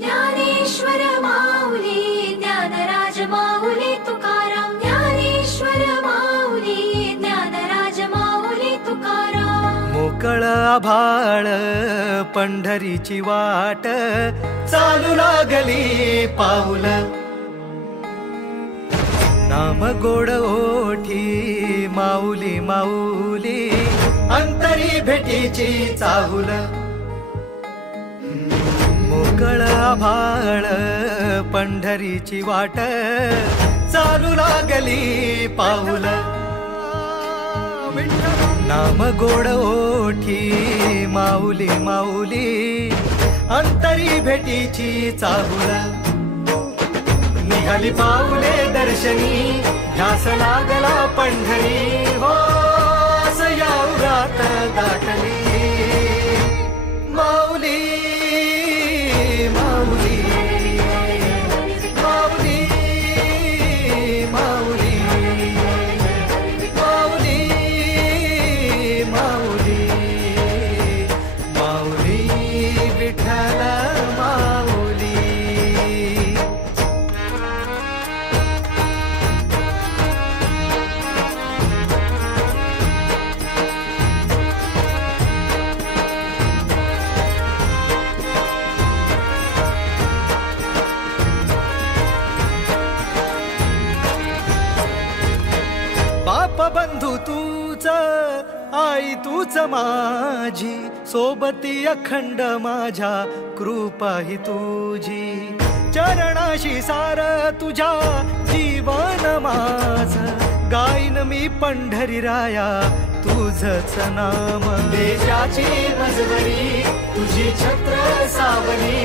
ज्ञानेश्वर माऊली ज्ञानराज माऊली तुकाराम, ज्ञानेश्वर माऊली ज्ञानराज माऊली तुकाराम. मोकळ आभाळ पंढरीची वाट, चालू लागली पाऊल. नाम गोड ओठी माऊली माऊली, अंतरी भेटीची चाहुल. मोकळ आभाळ पंढरीची वाट, चालू लागली पाऊल. नाम गोड ओठी माऊली माऊली, अंतरी भेटीची चाहुल. निघाली पाऊले दर्शनी, ध्यास लागला पंढरी. हो असया उरात दाटली माऊली माऊली माऊली माऊली माऊली माऊली माऊली विठ्ठल माऊली. बाप बंधू तूच, आई तूच माझी, सोबती अखंड माझ्या कृपा ही तुझी. चरणाशी सार तुझ्या जीवन माझ, गाईन मी पंढरी राया तुझच नाम. देशाची मजवरी तुझी छत्र सावली,